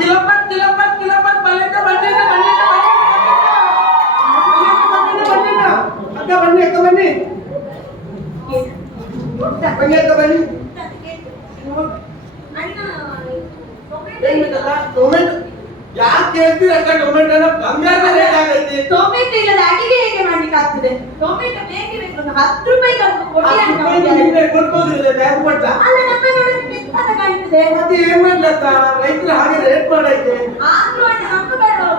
ಕಿಲೋಪತ್ ಕಿಲೋಪತ್ ಕಿಲೋಪತ್ ಬಲ್ಲಿಂದ ಬನ್ನಿನ ಬನ್ನಿನ ಬನ್ನಿನ ಅಕ್ಕ ಬನ್ನಿ ಅಕ್ಕ ಬನ್ನಿ ಬನ್ನಿ ಅಕ್ಕ ಬನ್ನಿ ಟೊಮೆಟೊ ಯಾಕೆ ಹೇಳ್ತೀರ ಅಕ್ಕ ಟೊಮೆಟೊನ ಬಂಗಾರದ ರೇಟ್ ಆಗೈತಿ ಟೊಮೆಟೊ ಇಲ್ಲದ ಅಡಿಗೆ ಹೇಗೆ ಮಾಡ್ಲಿಕ್ಕೆ ಆಗ್ತದೆ ಟೊಮೆಟೊ ಬೇಕೇ ಬೇಕು ಒಂದು 10 ರೂಪಾಯಿ ಕೊಡ್ಬೋದಿಲ್ಲ ಬ್ಯಾಗ್ ಕೊಟ್ಟ ಅಲ್ಲ ನಮ್ಮ ನೋಡೋದು ಎಂತ ಕಾಣ್ತದೆ ಮತ್ತೆ ಏನ್ ಮಾಡ್ಲಕ್ಕ ರೈತರು ಹಾಗೆ ರೇಟ್ ಮಾಡೈತೆ ಆದ್ರೂ ನಮ್ಮ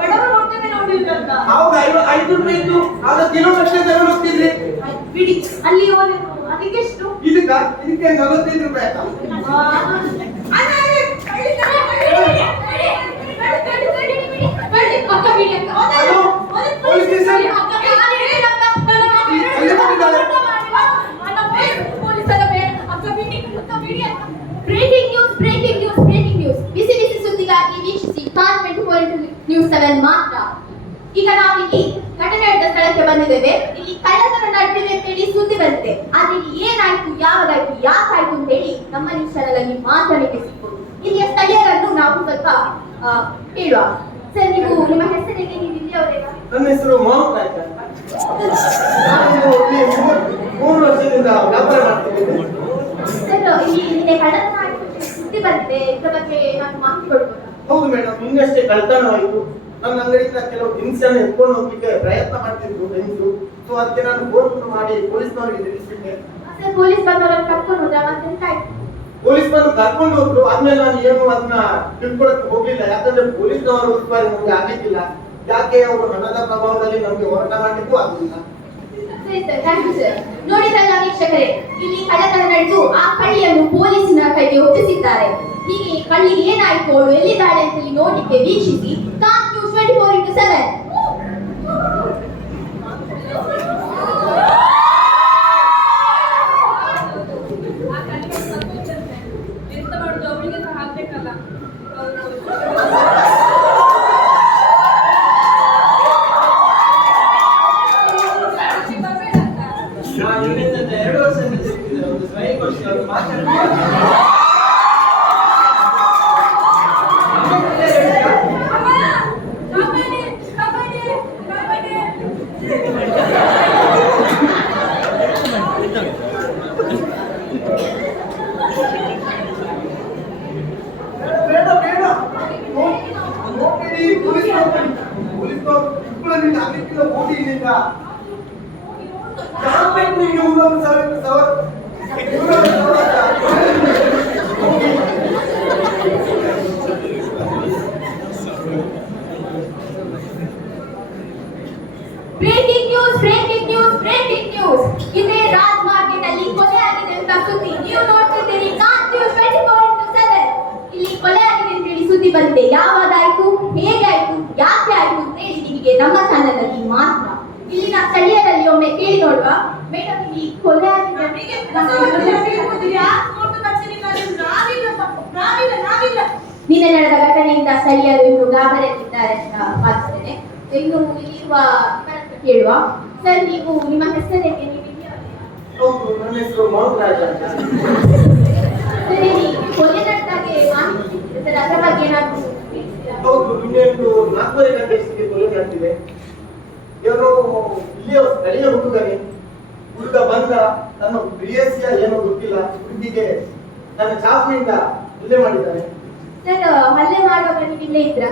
ಬಡವರು ಹೊಟ್ಟೆ ಮೇಲೆ ನೋಡಿರ್ಬೇಕ ಹೌದು 5 ರೂಪಾಯಿ ಇತ್ತು ಆಗ ಕಿಲೋ ಅಷ್ಟೇ ತಗೊಂಡು ಹೋಗ್ತಿದ್ರಿ ಬಿಡಿ ಅಲ್ಲಿ ಹೋಗ್ಬೇಕು ಅದಕ್ಕೆ ಎಷ್ಟು ಇದಕ್ಕೆ 45 ರೂಪಾಯಿ ನ್ಯೂಸ್ 7 ಮಾತ್ರ. ಈಗ ನಾವಿಲ್ಲಿ ಘಟನೆ ನಡೆದ ಸ್ಥಳಕ್ಕೆ ಬಂದಿದ್ದೇವೆ. ಇಲ್ಲಿ ಕಳ್ಳತನ ನಡೆದಿದೆ ಅಂತ ಹೇಳಿ ಸುದ್ದಿ ಬಂದಿದೆ. ಆದ್ರೆ ಇಲ್ಲಿ ಏನಾಯ್ತು, ಯಾವಾಗಾಯ್ತು, ಯಾಕಾಯ್ತು ಅಂತ ಹೇಳಿ ನಮ್ಮ ನ್ಯೂಸ್ ಚಾನೆಲ್ ಅಲ್ಲಿ ಮಾತನಾಡಲಿಕ್ಕೆ ಸಿಕ್ಕೋದು. ಇಲ್ಲಿಯ ಸ್ಥಳೀಯರನ್ನು ನಾವು ಸ್ವಲ್ಪ ಕೇಳುವ. ಸರ್, ನೀವು ನಿಮ್ಮ ಹೆಸರಿಗೆ ನೀವು ಇಲ್ಲಿಯವರೆಗ? ನನ್ನ ಹೆಸರು ಮೋಹನ್ ರಾಜ್ ಅಂತ. ನಾನು 3 ವರ್ಷದಿಂದ ವ್ಯಾಪಾರ ಮಾಡ್ತಿದ್ದೇನೆ. ಸರ್, ಇಲ್ಲಿ ನಿನ್ನೆ ಕಳ್ಳತನ ಆಯ್ತು ಸುದ್ದಿ ಬಂದಿದೆ. ಇದರ ಬಗ್ಗೆ ನಾನು ಮಾಹಿತಿ ಕೊಡ್ಬೋದಾ? ಹೌದು ಮೇಡಮ್, ನಿನ್ನಷ್ಟೇ ಕಳ್ಳತನವಾಯಿತು. ನನ್ನ ಅಂಗಡಿಯಿಂದ ಕೆಲವು ದಿನಸಿಯನ್ನು ಎತ್ಕೊಂಡು ಹೋಗ್ಲಿಕ್ಕೆ ಪ್ರಯತ್ನ ಮಾಡ್ತಿದ್ರು ಹೆಂಗರು. ಸೊ ಅದಕ್ಕೆ ನಾನು ಫೋನ್ ಮಾಡಿ ಪೊಲೀಸ್ನವರಿಗೆ ತಿಳಿಸಿದ್ದೆ. ಸರ್, ಪೊಲೀಸ್ ಬಂದವರನ್ನು ಕರ್ಕೊಂಡು ಹೋದ ಮತ್ತೆ ಎಂತಾಯ್ತು? ಪೊಲೀಸ್ ಬಂದು ಕರ್ಕೊಂಡು ಹೋದ್ರು. ಆದ್ಮೇಲೆ ನಾನು ಏನು ಅದನ್ನ ತಿಳ್ಕೊಳಕ್ಕೆ ಹೋಗ್ಲಿಲ್ಲ. ಯಾಕಂದ್ರೆ ಪೊಲೀಸ್ನವರ ಉಸ್ತುವಾರಿ ನಮ್ಗೆ ಆಗ್ಲಿಕ್ಕಿಲ್ಲ. ಯಾಕೆ ಅವರು ಹಣದ ಪ್ರಭಾವದಲ್ಲಿ ನಮ್ಗೆ ಹೋರಾಟ ಮಾಡ್ಲಿಕ್ಕೂ ಆಗುದಿಲ್ಲ. ಸರಿ ಸರ್, ಥ್ಯಾಂಕ್ ಯು ಸರ್. ನೋಡಿದ್ರಲ್ಲ ವೀಕ್ಷಕರೇ, ಇಲ್ಲಿ ಕಳ್ಳತನ ನಡೆದು ಆ ಕಳ್ಳಿಯನ್ನು ಪೊಲೀಸಿನ ಕೈಗೆ ಒಪ್ಪಿಸಿದ್ದಾರೆ. ಹೀಗೆ ಕಳ್ಳಿಗೆ ಏನಾಯ್ತು, ಅವಳು ಎಲ್ಲಿದ್ದಾಳೆ ಅಂತ ಹೇಳಿ ನೋಡ್ಲಿಕ್ಕೆ ವೀಕ್ಷಿಸಿ Kant news 24x7. Breaking news, breaking news, breaking news. ಇದೇ ರಾಜ್ ಮಾರ್ಕೆಟ್ ಅಲ್ಲಿ ಕೊಲೆ ಆಗಿದೆ ಅಂತ ಸುದ್ದಿ ನೀವು ನೋಡ್ತಿದ್ದೀರಿ. Kant news 24x7. ಇಲ್ಲಿ ಕೊಲೆ ಆಗಿದೆ ಅಂತ ಹೇಳಿ ಸುದ್ದಿ ಬಂದಿದೆ. ಯಾವಾಗಾಯ್ತು, ಹೇಗೆ ಆಯ್ತು, ಯಾಕೆ ಆಯ್ತು ಅಂತ ಹೇಳಿ ನಿಮಗೆ ನಮ್ಮ ಚಾನೆಲ್ ಅಲ್ಲಿ ಮಾತ್ರ. ಇಲ್ಲಿನ ಸ್ಥಳೀಯರಲ್ಲಿ ಒಮ್ಮೆ ಕೇಳಿ ನೋಡುವ. ಮೇಡಮ್, ಇಲ್ಲಿ ಕೊಲೆ ಆಗಿದೆ ನಿನ್ನೆ ನಡೆದ ಘಟನೆಯಿಂದ ಸ್ಥಳೀಯರು ಇನ್ನು ಗಾಬರಿಯಲ್ಲಿದ್ದಾರೆ ಅಂತ ಭಾವಿಸ್ತೇನೆ. ಇನ್ನು ಇಲ್ಲಿರುವ ಕೇಳುವ. ಸರ್, ನೀವು ನಿಮ್ಮ ಹೆಸರಿಗೆ ನೀವು ಹೌದು, ನನ್ನ ಹೆಸರು ಮೋಹನ್ ರಾಜ್ ಅಂತ. ಸರಿ, ಕೊಲೆ ನಡೆದಾಗೆ ಮಾಹಿತಿ ಸಿಕ್ಕಿದೆ ಸರ್, ಅದರ ಬಗ್ಗೆ ಏನಾದ್ರು ತಿಳಿಸ್ತೀರಾ? ಹೌದು, ನಿನ್ನೆ 4 ಗಂಟೆಗೆ ಕೊಲೆ ನಡೆದಿದೆ. ಏನೋ ಇಲ್ಲಿಯ ಸ್ಥಳೀಯ ಹುಡುಗ ಬಂದ ತನ್ನ ಪ್ರಿಯಸಿಯ ಏನೋ ಗೊತ್ತಿಲ್ಲ, ಹುಡುಗಿಗೆ ತನ್ನ ಚಾಕುವಿಂದ ಹಲ್ಲೆ ಮಾಡಿದ್ದಾನೆ. ಸರ್, ಹಲ್ಲೆ ಮಾಡುವಾಗ ನೀವು ಇಲ್ಲೇ ಇದ್ರಾ?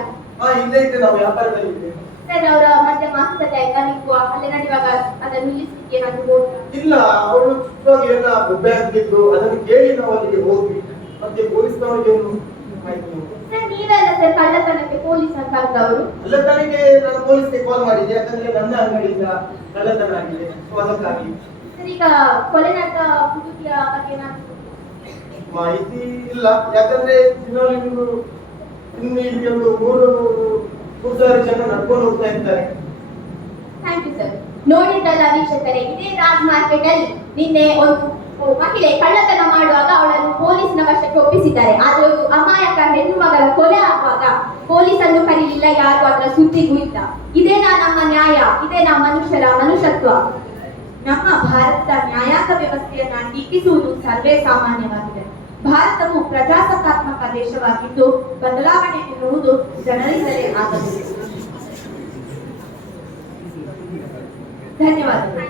ಇಲ್ಲೇ ಇದ್ದೆ, ನಾವು ವ್ಯಾಪಾರದಲ್ಲಿ ಇದ್ದೆ. ಸರ್, ಅವರ ಮತ್ತೆ ಮಾತುಕತೆ ಆಯ್ತಾ? ನೀವು ಹಲ್ಲೆ ನಡೆಯುವಾಗ ಅದನ್ನು ನಿಲ್ಲಿಸಲಿಕ್ಕೆ ಏನಾದ್ರು ಹೋದ್ರಾ? ಇಲ್ಲ, ಅವಳು ಚಿಕ್ಕವಾಗಿ ಎಲ್ಲ ಬೊಬ್ಬೆ ಹಾಕ್ತಿದ್ರು. ಅದನ್ನು ಕೇಳಿ ನಾವು ಅಲ್ಲಿಗೆ ಹೋದ್ವಿ. ಮತ್ತೆ ಪೊಲೀಸ್ನವರಿಗೆ ಮಾಹಿತಿ. ಸರ್, ನೀವೆಲ್ಲ ಸರ್ ಕಳ್ಳತನಕ್ಕೆ ಪೊಲೀಸ್ ಅಂತ ಕರೆದವರು? ಕಳ್ಳತನಕ್ಕೆ ನಾನು ಪೊಲೀಸ್ಗೆ ಕಾಲ್ ಮಾಡಿದ್ದೆ. ಯಾಕಂದ್ರೆ ನನ್ನ ಅಂಗಡಿಯಿಂದ ಕಳ್ಳತನ ಆಗಿದೆ, ಸೊ ಅದಕ್ಕಾಗಿ. ಸರ್, ಈಗ ಕೊಲೆ ನಡೆದ ಹುಡುಗಿಯ ಬಗ್ಗೆ ಏನಾದ್ರು ಮಾಹಿತಿ ಇಲ್ಲ. ಯಾಕಂದ್ರೆ ದಿನಾಲು ಇನ್ನು ಇಲ್ಲಿ ಒಂದು 3,000 ಜನ ನಡ್ಕೊಂಡು ಹೋಗ್ತಾ ಇರ್ತಾರೆ. Thank you sir. ನೋಡಿದ್ದಲ್ಲ ವೀಕ್ಷಕರೇ, ಇದೇ ರಾಜ್ ಮಾರ್ಕೆಟ್ ಅಲ್ಲಿ ನಿನ್ನೆ ಒಂದು ಮಹಿಳೆ ಕಳ್ಳತನ ಮಾಡುವಾಗ ಅವಳನ್ನು ಪೊಲೀಸ್ನ ವಶಕ್ಕೆ ಒಪ್ಪಿಸಿದ್ದಾರೆ. ಆದ್ರೆ ಒಂದು ಅಮಾಯಕ ಹೆಣ್ಣು ಮಗಳ ಕೊಲೆ ಆಗುವಾಗ ಪೊಲೀಸನ್ನು ಕರೀಲಿಲ್ಲ, ಯಾರು ಅದರ ಸುದ್ದಿಗೂ ಇಲ್ಲ. ಇದೇನಾ ನಮ್ಮ ನ್ಯಾಯ? ಇದೇನಾ ಮನುಷ್ಯರ ಮನುಷ್ಯತ್ವ? ನಮ್ಮ ಭಾರತದ ನ್ಯಾಯಾಂಗ ವ್ಯವಸ್ಥೆಯನ್ನ ಟೀಕಿಸುವುದು ಸರ್ವೇ ಸಾಮಾನ್ಯವಾಗಿದೆ. ಭಾರತವು ಪ್ರಜಾಸತ್ತಾತ್ಮಕ ದೇಶವಾಗಿದ್ದು ಬದಲಾವಣೆ ಎನ್ನುವುದು ಜನರಿಂದಲೇ ಆಗಬೇಕು. ಧನ್ಯವಾದಗಳು.